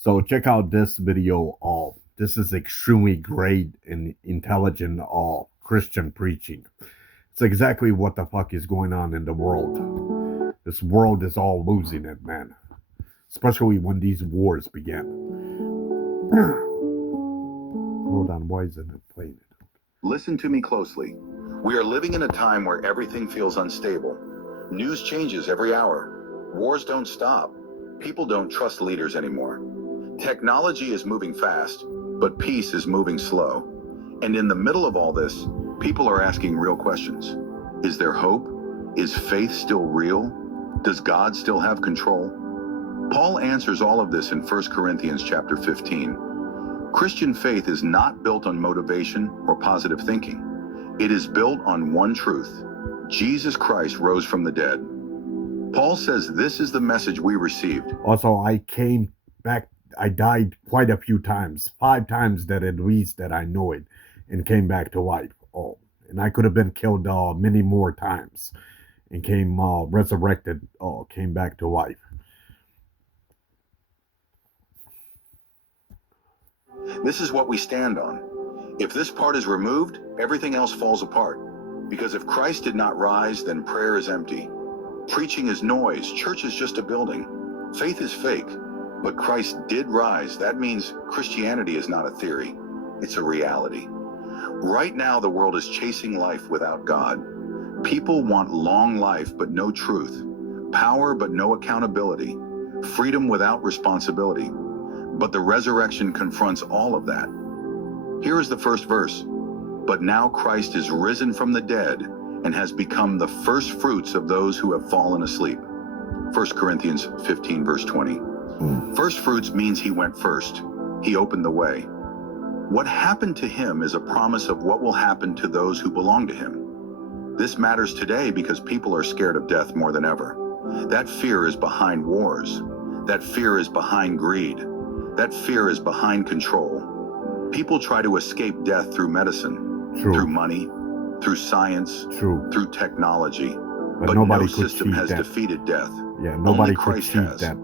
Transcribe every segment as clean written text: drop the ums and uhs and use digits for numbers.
So check out this video. This is extremely great and intelligent Christian preaching. It's exactly what the fuck is going on in the world. This world is all losing it, man. Especially when these wars began. Hold on, why isn't it playing it? Listen to me closely. We are living in a time where everything feels unstable. News changes every hour. Wars don't stop. People don't trust leaders anymore. Technology is moving fast, but peace is moving slow. And in the middle of all this, people are asking real questions. Is there hope? Is faith still real? Does God still have control? Paul answers all of this in 1 Corinthians chapter 15. Christian faith is not built on motivation or positive thinking. It is built on one truth. Jesus Christ rose from the dead. Paul says this is the message we received. Also, I came back. I died quite a few times, 5 times that at least that I know it, and came back to life. And I could have been killed many more times, and came resurrected. Came back to life. This is what we stand on. If this part is removed, everything else falls apart. Because if Christ did not rise, then prayer is empty. Preaching is noise. Church is just a building. Faith is fake. But Christ did rise. That means Christianity is not a theory. It's a reality. Right now, the world is chasing life without God. People want long life but no truth. Power but no accountability. Freedom without responsibility. But the resurrection confronts all of that. Here is the first verse. But now Christ is risen from the dead and has become the first fruits of those who have fallen asleep. 1 Corinthians 15 verse 20. First fruits means he went first. He opened the way. What happened to him is a promise of what will happen to those who belong to him. This matters today because people are scared of death more than ever. That fear is behind wars. That fear is behind greed. That fear is behind control. People try to escape death through medicine, through money, through science, through technology. But no system has defeated death. Yeah, nobody Only Christ has. That.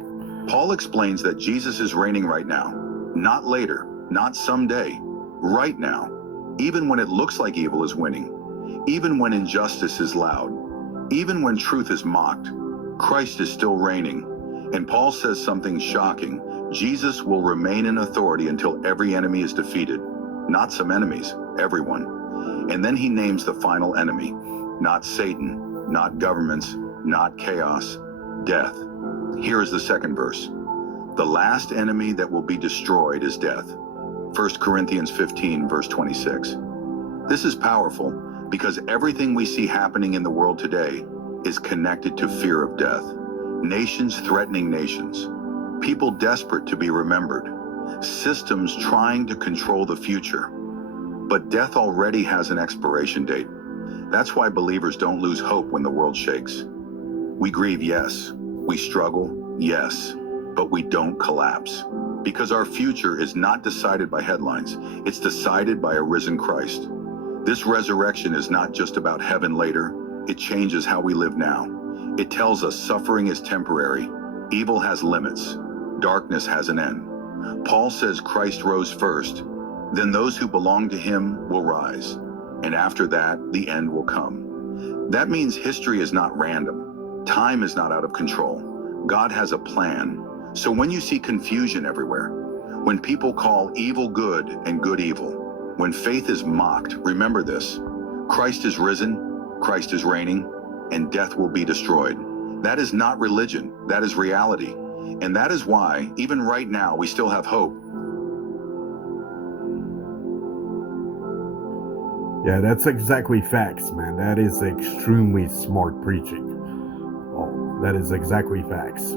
Paul explains that Jesus is reigning right now, not later, not someday, right now. Even when it looks like evil is winning, even when injustice is loud, even when truth is mocked, Christ is still reigning. And Paul says something shocking. Jesus will remain in authority until every enemy is defeated. Not some enemies, everyone. And then he names the final enemy. Not Satan, not governments, not chaos, death. Here is the second verse. The last enemy that will be destroyed is death. 1 Corinthians 15 verse 26. This is powerful because everything we see happening in the world today is connected to fear of death. Nations threatening nations. People desperate to be remembered. Systems trying to control the future. But death already has an expiration date. That's why believers don't lose hope when the world shakes. We grieve, yes. We struggle, yes. But we don't collapse. Because our future is not decided by headlines. It's decided by a risen Christ. This resurrection is not just about heaven later. It changes how we live now. It tells us suffering is temporary. Evil has limits. Darkness has an end. Paul says Christ rose first. Then those who belong to him will rise. And after that, the end will come. That means history is not random. Time is not out of control. God has a plan. So when you see confusion everywhere, when people call evil good and good evil, when faith is mocked, remember this. Christ is risen, Christ is reigning, and death will be destroyed. That is not religion, that is reality. And that is why, even right now, we still have hope. Yeah, that's exactly facts, man. That is extremely smart preaching. Oh, that is exactly facts.